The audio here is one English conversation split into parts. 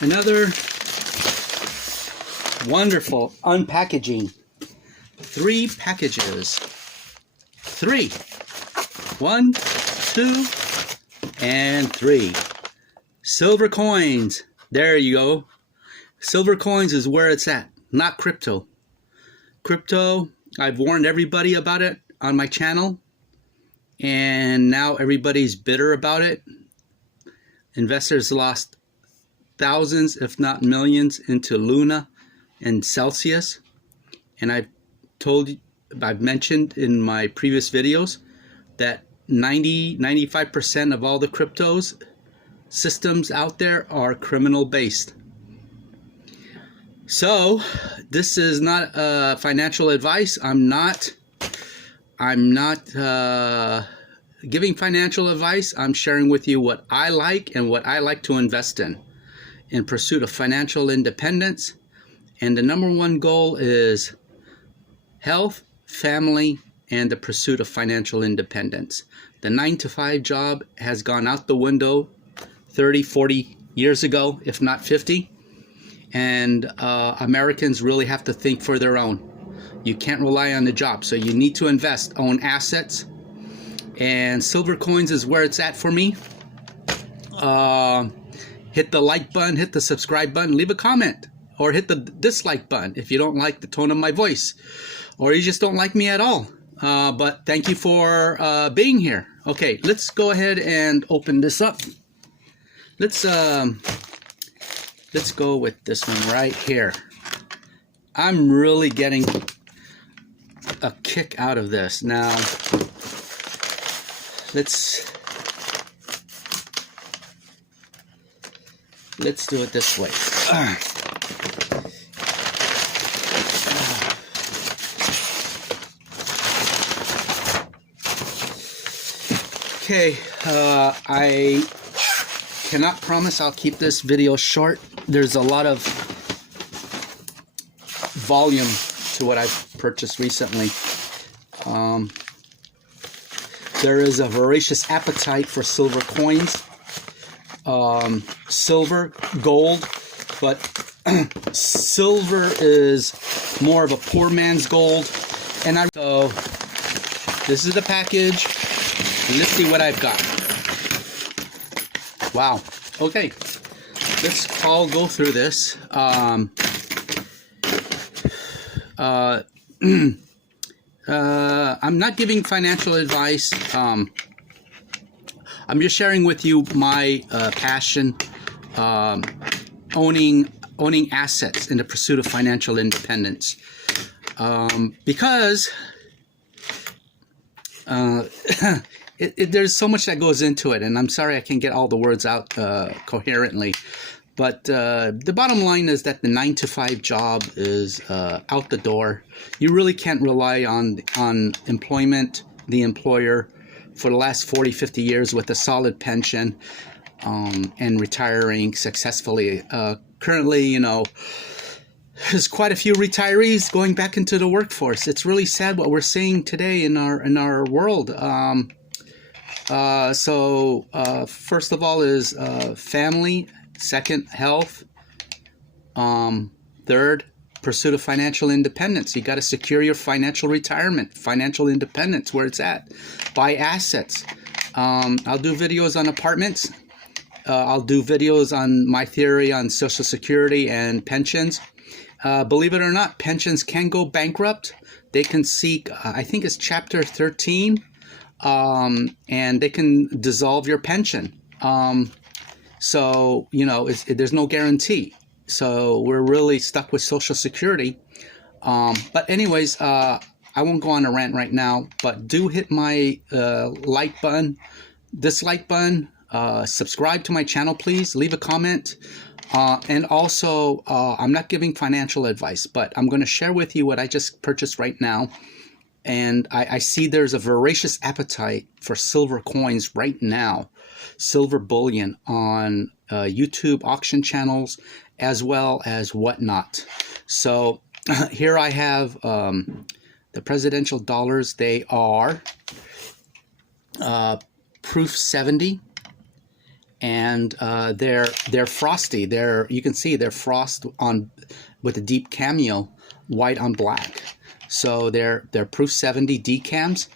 Another wonderful unpackaging. 3 packages. 3. 1, 2, and 3. Silver coins. There you go. Silver coins is where it's at, not crypto. Crypto, I've warned everybody about it on my channel, and now everybody's bitter about it. Investors lost thousands, if not millions, into Luna and Celsius. And I've mentioned in my previous videos that 95% of all the cryptos systems out there are criminal based. So this is not financial advice. I'm not giving financial advice. I'm sharing with you what I like and what I like to invest in pursuit of financial independence. And the number one goal is health, family, and the pursuit of financial independence. The 9-to-5 job has gone out the window 30, 40 years ago, if not 50. And Americans really have to think for their own. You can't rely on the job, so you need to invest, own assets. And silver coins is where it's at for me. Hit the like button, hit the subscribe button, leave a comment, or hit the dislike button if you don't like the tone of my voice, or you just don't like me at all. But thank you for being here. Okay, let's go ahead and open this up. Let's go with this one right here. I'm really getting a kick out of this. Now, let's do it this way. Okay, I cannot promise I'll keep this video short. There's a lot of volume to what I've purchased recently. There is a voracious appetite for silver coins, silver, gold, but silver is more of a poor man's gold. So this is the package. Let's see what I've got. Wow. Okay. Let's all go through this. I'm not giving financial advice. I'm just sharing with you my passion, owning assets in the pursuit of financial independence. Because there's so much that goes into it, and I'm sorry I can't get all the words out coherently. But the bottom line is that the 9-to-5 job is out the door. You really can't rely on employment, the employer, for the last 40, 50 years with a solid pension and retiring successfully. Currently, you know, there's quite a few retirees going back into the workforce. It's really sad what we're seeing today in our world. So first of all is family. Second, health. Third, pursuit of financial independence. You got to secure your financial retirement, financial independence, where it's at. Buy assets. I'll do videos on apartments. I'll do videos on my theory on Social Security and pensions. Believe it or not, pensions can go bankrupt. They can seek, I think it's Chapter 13, and they can dissolve your pension. So, you know, there's no guarantee. So we're really stuck with Social Security. But anyways, I won't go on a rant right now, but do hit my like button, dislike button, subscribe to my channel, please. Leave a comment. And also, I'm not giving financial advice, but I'm going to share with you what I just purchased right now. And I see there's a voracious appetite for silver coins right now, silver bullion on YouTube auction channels as well as whatnot. So here I have the presidential dollars. They are proof 70. and they're frosty. You can see they're frost on with a deep cameo, white on black. So they're proof 70 decams,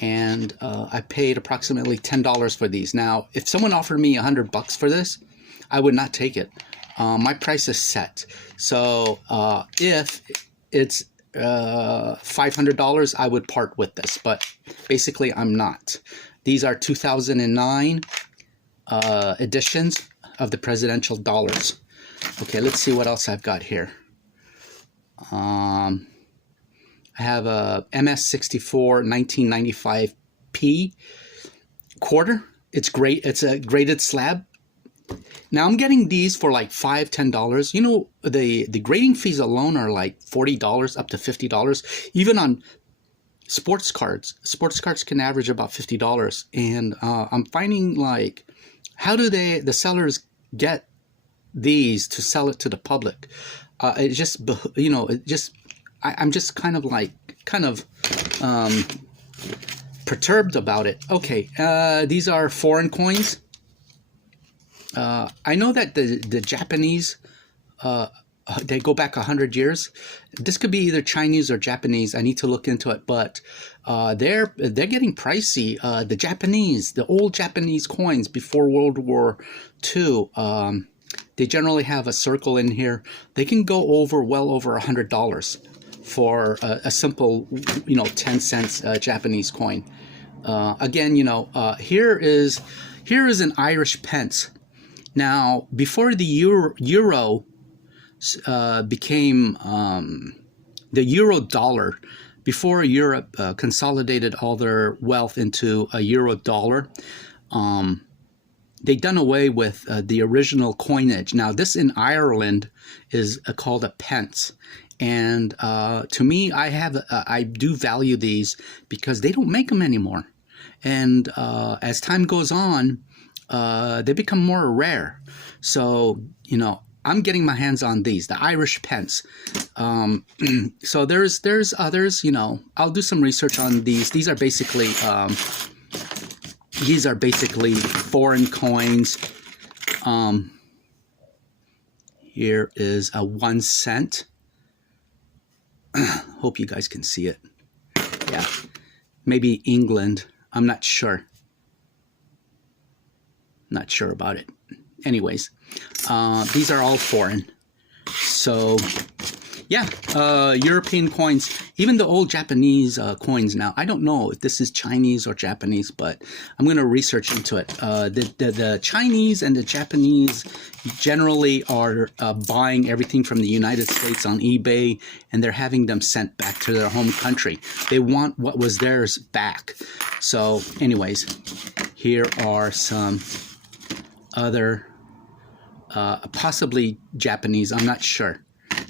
and I paid approximately $10 for these. Now, if someone offered me $100 for this, I would not take it. My price is set. So if it's $500, I would part with this, but basically I'm not. These are 2009 editions of the presidential dollars. Okay, let's see what else I've got here. I have a MS64 1995P quarter. It's great. It's a graded slab. Now I'm getting these for like $5, $10. You know, the grading fees alone are like $40 up to $50. Even on sports cards can average about $50. And I'm finding, like, how do the sellers get these to sell it to the public? It just, you know, I'm just kind of perturbed about it. Okay, these are foreign coins. I know that the Japanese, they go back 100 years. This could be either Chinese or Japanese. I need to look into it, but they're getting pricey. The Japanese, the old Japanese coins before World War II, they generally have a circle in here. They can go well over $100 for a simple, you know, 10 cents Japanese coin. Again, you know, here is an Irish pence. Now, before the euro became the euro dollar, before Europe consolidated all their wealth into a euro dollar, they'd done away with the original coinage. Now, this in Ireland is called a pence. And to me, I do value these because they don't make them anymore. And as time goes on, they become more rare. So, you know, I'm getting my hands on these, the Irish pence. So there's others, you know. I'll do some research on these. These are basically foreign coins. Here is a 1 cent. Hope you guys can see it. Yeah, maybe England. I'm not sure. Not sure about it. Anyways, these are all foreign. So, yeah, European coins, even the old Japanese coins now. I don't know if this is Chinese or Japanese, but I'm going to research into it. The Chinese and the Japanese generally are buying everything from the United States on eBay, and they're having them sent back to their home country. They want what was theirs back. So, anyways, here are some other, possibly Japanese. I'm not sure.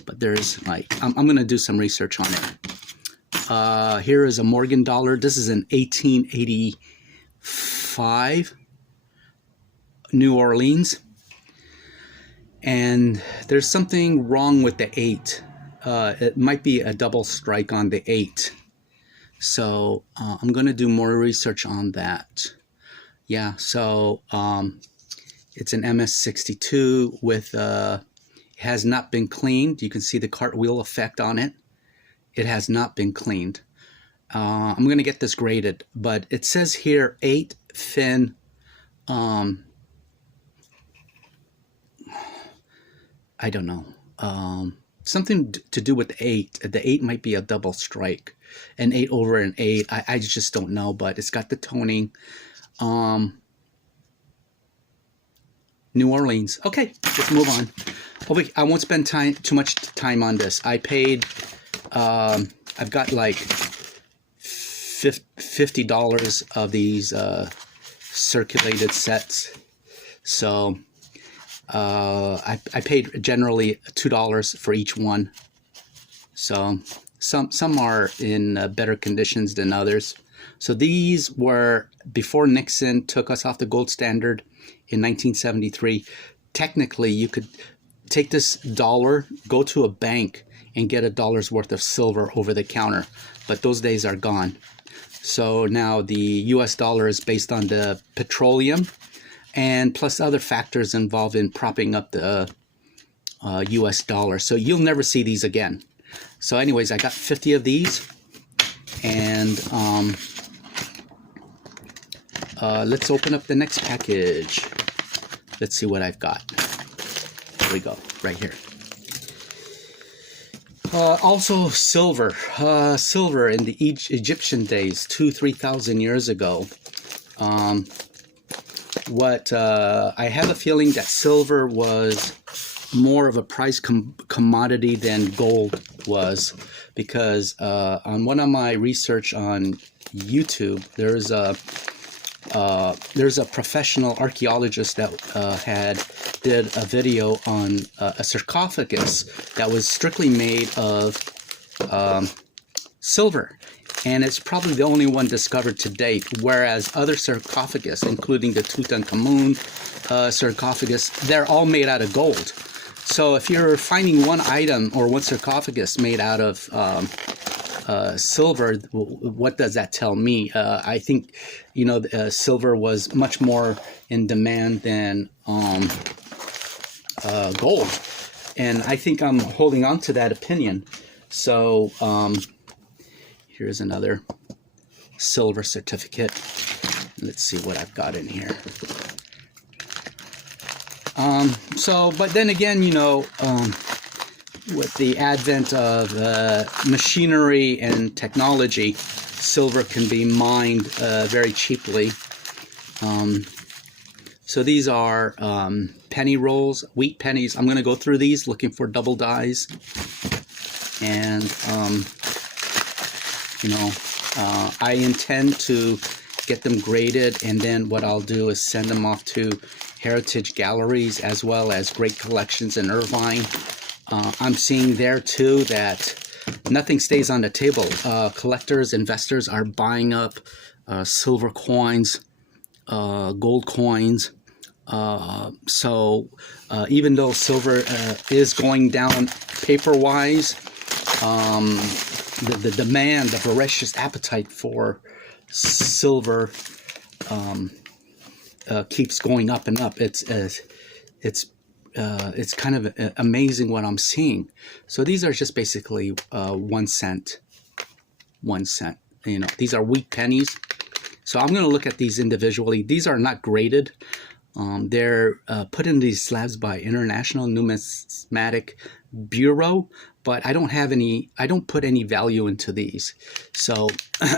But there's, like, I'm going to do some research on it. Here is a Morgan dollar. This is an 1885 New Orleans. And there's something wrong with the 8. It might be a double strike on the 8. So I'm going to do more research on that. Yeah, so it's an MS62 with... It has not been cleaned. You can see the cartwheel effect on it. It has not been cleaned. I'm going to get this graded, but it says here 8 fin. I don't know. Something to do with 8. The 8 might be a double strike. An 8 over an 8. I just don't know, but it's got the toning. New Orleans. Okay, let's move on. I won't spend too much time on this. I paid, I've got like $50 of these circulated sets. So I paid generally $2 for each one. So some are in better conditions than others. So these were before Nixon took us off the gold standard in 1973. Technically, you could take this dollar, go to a bank, and get $1 worth of silver over the counter. But those days are gone. So now the US dollar is based on the petroleum, and plus other factors involved in propping up the US dollar. So you'll never see these again. So anyways, I got 50 of these, and let's open up the next package. Let's see what I've got. Here we go, right here. Also silver. Silver in the Egyptian days, 2,000-3,000 years ago. I have a feeling that silver was more of a price commodity than gold was, because on one of my research on YouTube, there's a professional archaeologist that did a video on a sarcophagus that was strictly made of silver, and it's probably the only one discovered to date, whereas other sarcophagus, including the Tutankhamun sarcophagus, they're all made out of gold. So if you're finding one item or one sarcophagus made out of silver, what does that tell me? I think, silver was much more in demand than gold, and I think I'm holding on to that opinion. So here's another silver certificate. Let's see what I've got in here. But then again, with the advent of machinery and technology, silver can be mined very cheaply. So these are penny rolls, wheat pennies. I'm going to go through these looking for double dies. And, I intend to get them graded, and then what I'll do is send them off to heritage galleries as well as great collections in Irvine. I'm seeing there too that nothing stays on the table. Collectors, investors are buying up silver coins, gold coins. So even though silver is going down paper-wise, the demand, the voracious appetite for silver keeps going up and up. It's kind of amazing what I'm seeing. So these are just basically 1 cent. 1 cent. These are wheat pennies. So I'm going to look at these individually. These are not graded. They're put in these slabs by International Numismatic Bureau, but I don't put any value into these. So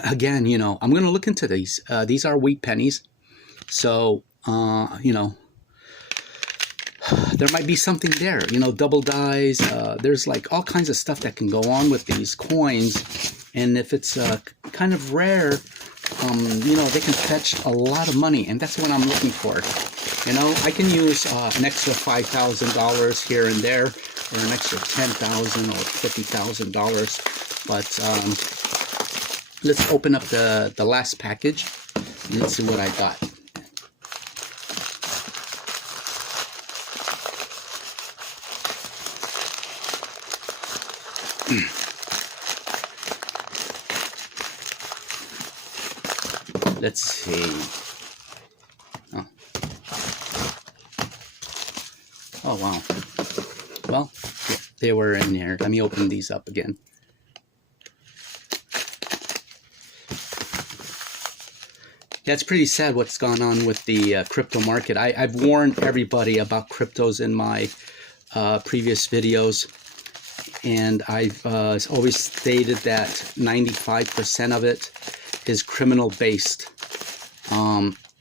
again, I'm going to look into these. These are wheat pennies. So, there might be something there, double dies. There's like all kinds of stuff that can go on with these coins. And if it's kind of rare, they can fetch a lot of money. And that's what I'm looking for. I can use an extra $5,000 here and there, or an extra $10,000 or $50,000. But let's open up the last package. And let's see what I got. Let's see. Oh, wow. Well, they were in here. Let me open these up again. Yeah, it's pretty sad what's gone on with the crypto market. I've warned everybody about cryptos in my previous videos. And I've always stated that 95% of it is criminal based.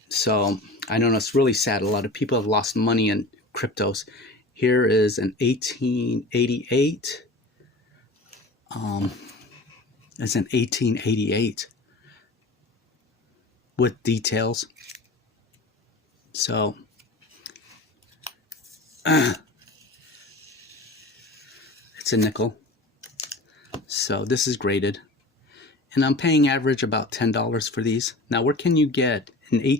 So I don't know, it's really sad. A lot of people have lost money in cryptos. Here is an 1888. It's an 1888 with details. So it's a nickel. So this is graded. And I'm paying average about $10 for these. Now, where can you get an I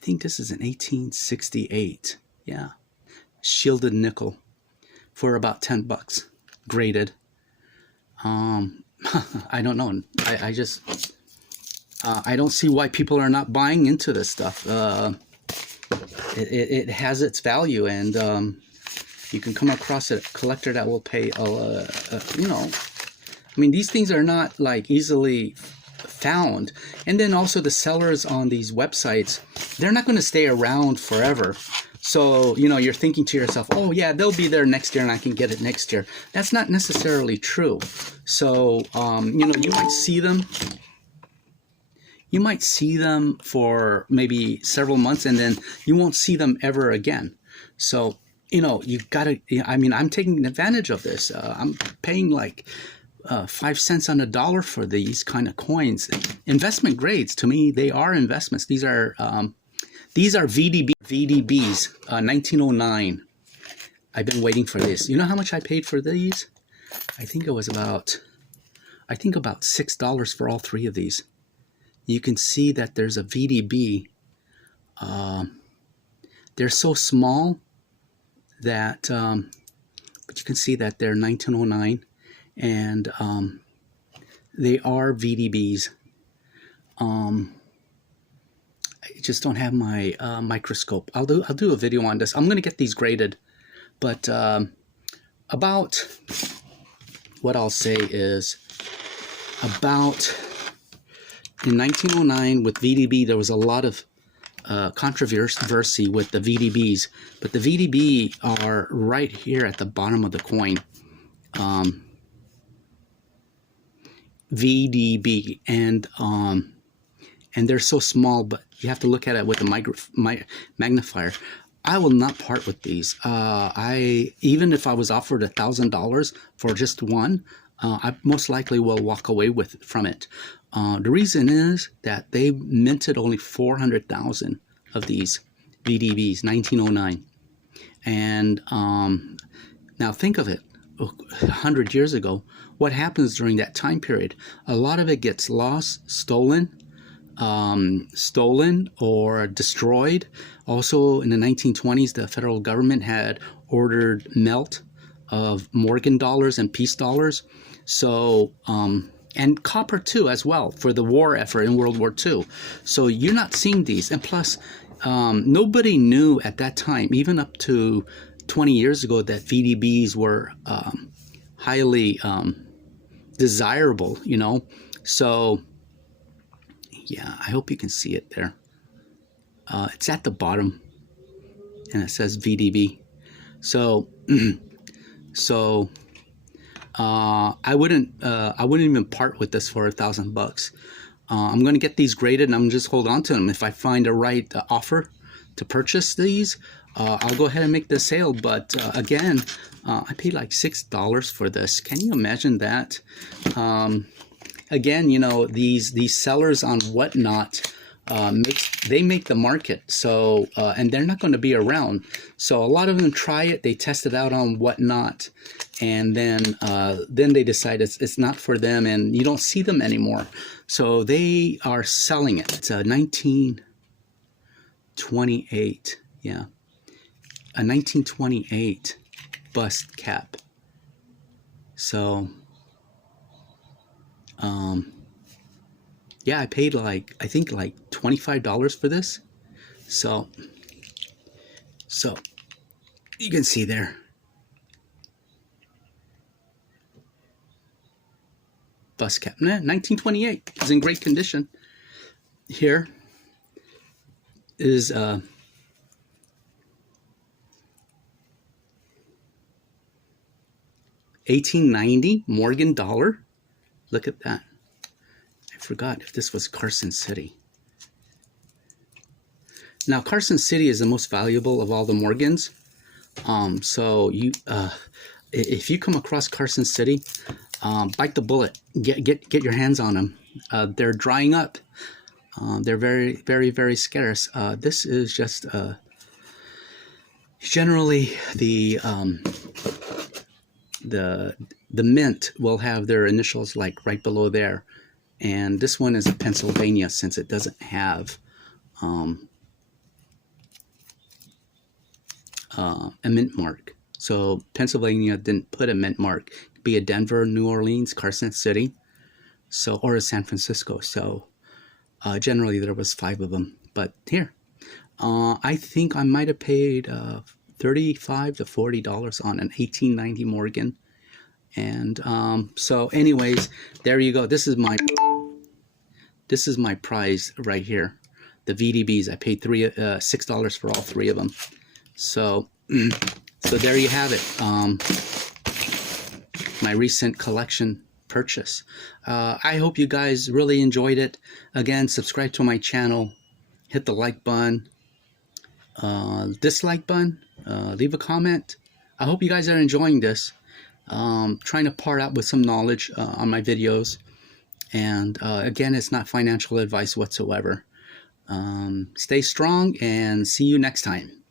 think this is an 1868. Yeah. Shielded nickel for about 10 bucks. Graded. I don't know. I just, I don't see why people are not buying into this stuff. it has its value, and you can come across a collector that will pay you know, I mean, these things are not like easily found. And then also the sellers on these websites, they're not going to stay around forever. So, you know, you're thinking to yourself, oh yeah, they'll be there next year and I can get it next year. That's not necessarily true. So, you know, you might see them. You might see them for maybe several months and then you won't see them ever again. So, you know, you gotta, I mean, I'm taking advantage of this. I'm paying like 5 cents on the dollar for these kind of coins. Investment grades, to me, they are investments. These are VDBs, 1909. I've been waiting for this. You know how much I paid for these? I think it was about $6 for all three of these. You can see that there's a VDB. They're so small that, but you can see that they're 1909, and they are VDBs. I just don't have my microscope. I'll do a video on this. I'm gonna get these graded, but about what I'll say is about in 1909 with VDB, there was a lot of controversy with the VDBs, but the VDB are right here at the bottom of the coin. VDB, and they're so small, but you have to look at it with a magnifier. I will not part with these. Even if I was offered $1,000 for just one, I most likely will walk away from it. The reason is that they minted only 400,000 of these VDBs, 1909. And now think of it, 100 years ago, what happens during that time period? A lot of it gets lost, stolen or destroyed. Also in the 1920s, the federal government had ordered melt of Morgan dollars and peace dollars. So, and copper too as well for the war effort in World War II. So you're not seeing these. And plus, nobody knew at that time, even up to 20 years ago, that VDBs were highly desirable, you know. So yeah, I hope you can see it there. It's at the bottom and it says VDB. So I wouldn't even part with this for $1,000. I'm going to get these graded and I'm just hold on to them. If I find a right offer to purchase these, I'll go ahead and make the sale. But again, I paid like $6 for this. Can you imagine that? Again, you know, these sellers on Whatnot, they make the market. So and they're not going to be around. So a lot of them try it, they test it out on Whatnot, and then they decide it's not for them, and you don't see them anymore. So they are selling it. It's a 1928, yeah, a 1928 bust cap. So yeah, I paid I think like $25 for this. So you can see there. Bust cap, 1928, is in great condition. Here is 1890 Morgan dollar. Look at that. I forgot if this was Carson City. Now Carson City is the most valuable of all the Morgans. So you if you come across Carson City, bite the bullet. Get your hands on them. They're drying up. They're very, very, very scarce. This is just generally the mint will have their initials like right below there, and this one is a Pennsylvania since it doesn't have a mint mark. So Pennsylvania didn't put a mint mark. It could be a Denver, New Orleans, Carson City, so or a San Francisco. So generally there was 5 of them. But here, I think I might have paid $35 to $40 on an 1890 Morgan. And so anyways, there you go. This is my prize right here. The VDBs. I paid $6 for all three of them. So so there you have it. My recent collection purchase. I hope you guys really enjoyed it. Again, subscribe to my channel, hit the like button, dislike button, leave a comment. I hope you guys are enjoying this. Trying to part out with some knowledge on my videos, and again, it's not financial advice whatsoever. Stay strong and see you next time.